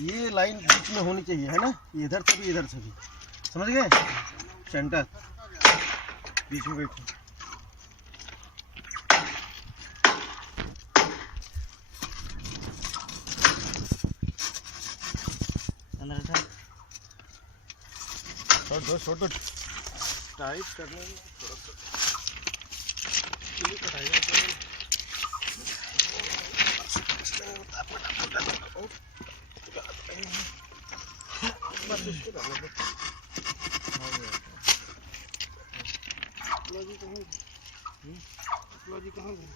ये लाइन बीच में होनी चाहिए, है ना, इधर से भी इधर से भी, समझ गए, सेंटर बीच में बैठो। छोड़ दो टाइट करने में थोड़ा सा बस इसको डाल दो। जी कहाँ गए?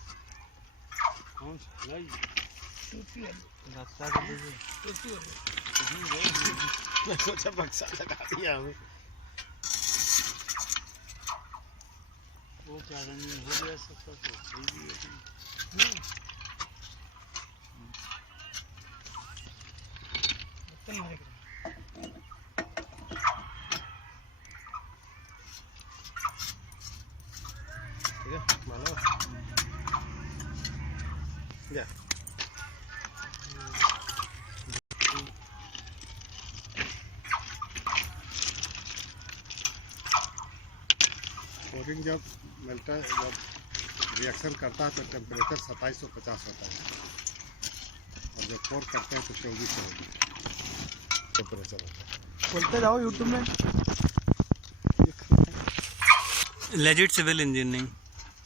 कौन सा लाई? बक्सा कर दीजिए। मैं सोचा बक्सा लगा दिया हमें। वो क्या रंग हो गया सब तो सही भी है। ठीक है, मानो या कोटिंग जब मेल्टर जब रिएक्शन करता है तो टेम्परेचर 2750 होता है और जब पोर करते हैं तो 2400 टेम्परेचर होता है। बोलते जाओ यूट्यूब में लेजिट सिविल इंजीनियरिंग।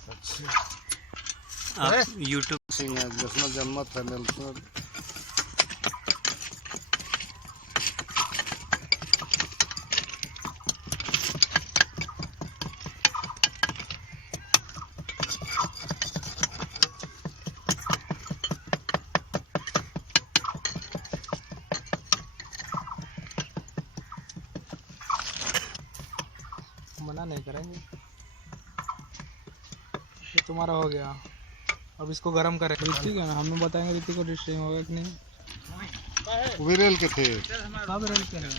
अच्छा आप यूट्यूब नेशनल जनमत है नेशनल मना नहीं करेंगे। ये तुम्हारा हो गया, अब इसको गर्म करें। ठीक है ना, हमें बताएंगे रीति को डिस्ट्रिंग होगा कि नहीं। विरेल के थे कब रेल के है,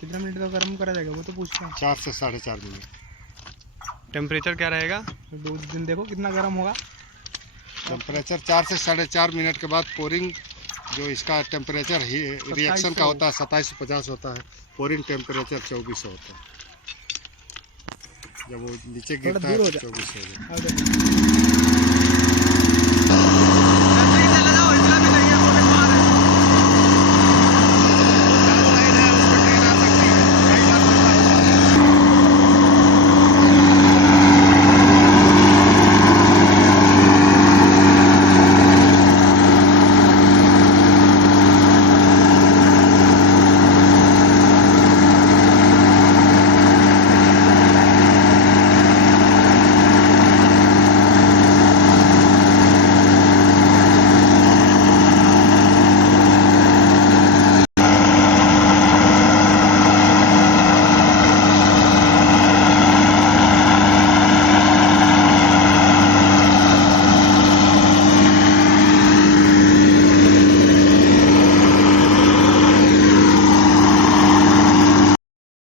कितने मिनट तक गर्म करा जाएगा वो तो पूछना है। 4 से 4.5 मिनट। टेम्परेचर क्या रहेगा 2 दिन, देखो कितना गर्म होगा। टेम्परेचर 4 से 4.5 मिनट के बाद पोरिंग जो इसका टेम्परेचर ही रिएक्शन का होता है 2750 होता है। पोरिंग टेम्परेचर 2400 होता है। जब वो नीचे गिरता है तो 2400 हो जाता है।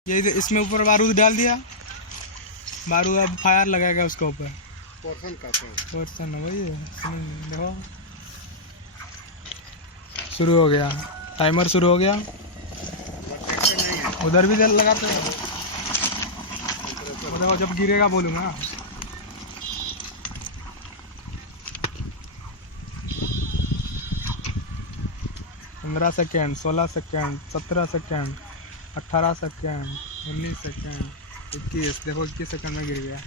ये इसमें ऊपर बारूद डाल दिया, बारूद अब फायर लगाएगा उसके ऊपर। पोर्शन कहते हैं। पोर्शन है वही है। देखो शुरू हो गया, टाइमर शुरू हो गया। उधर भी लगाते हैं, देखो जब गिरेगा बोलूँगा। पंद्रह second, 16 second, 17 second, 18 second, 19 second, 21। देखो 21 सेकेंड में गिर गया।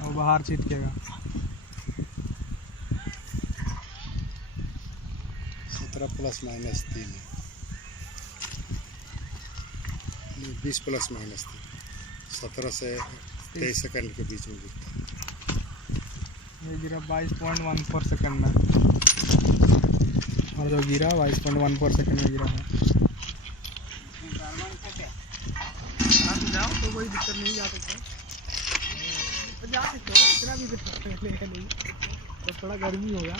और बाहर छिटकेगा। 17 + -3 20 + -3 17 से 23 सेकंड के बीच में गिरता है। ये गिरा 22.14 सेकेंड में, और जो गिरा 22.14 सेकेंड में गिरा है। जाओ तो कोई दिक्कत नहीं, जा सकते तो जा सकते हो, इतना भी दिक्कत नहीं। तो थोड़ा गर्मी होगा।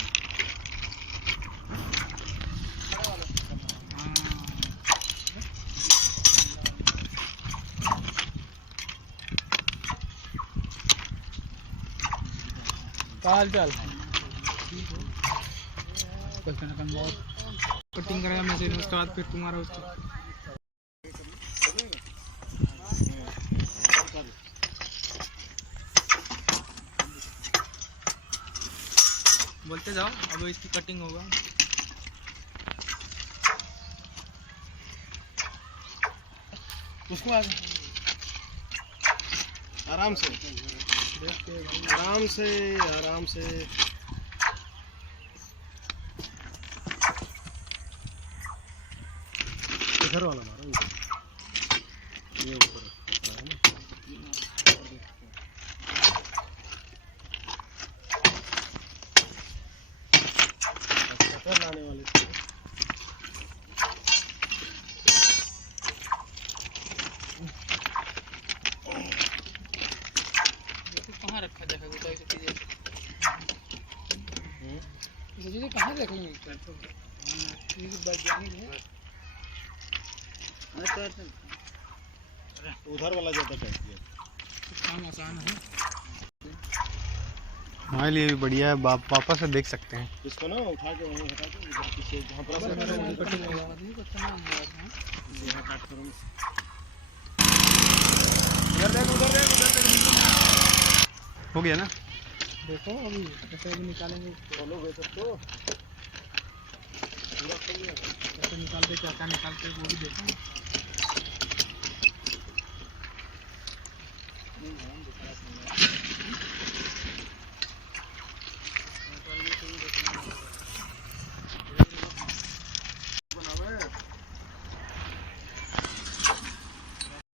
हाल चाल कटिंग करेगा मशीन, उसके बाद फिर तुम्हारा उसको बोलते जाओ। अब इसकी कटिंग होगा। उसको आराम से आराम से आराम से इधर वाला मारो, ये ऊपर है ना। लाने वाले कहाँ रखा देखा तो ऐसी चीजें मुझे कहाँ देखेंगे उधर वाला ज्यादा चाहिए। काम आसान है। हमारे लिए भी बढ़िया है, वापस से देख सकते हैं। इसको ना उठा के वहीं हटा के पीछे जहाँ पर काट करूँ। हो गया ना? देखो अभी कैसे भी निकालेंगे, खोलोगे तब तो कैसे निकालते, क्या क्या निकालते वो भी देखेंगे।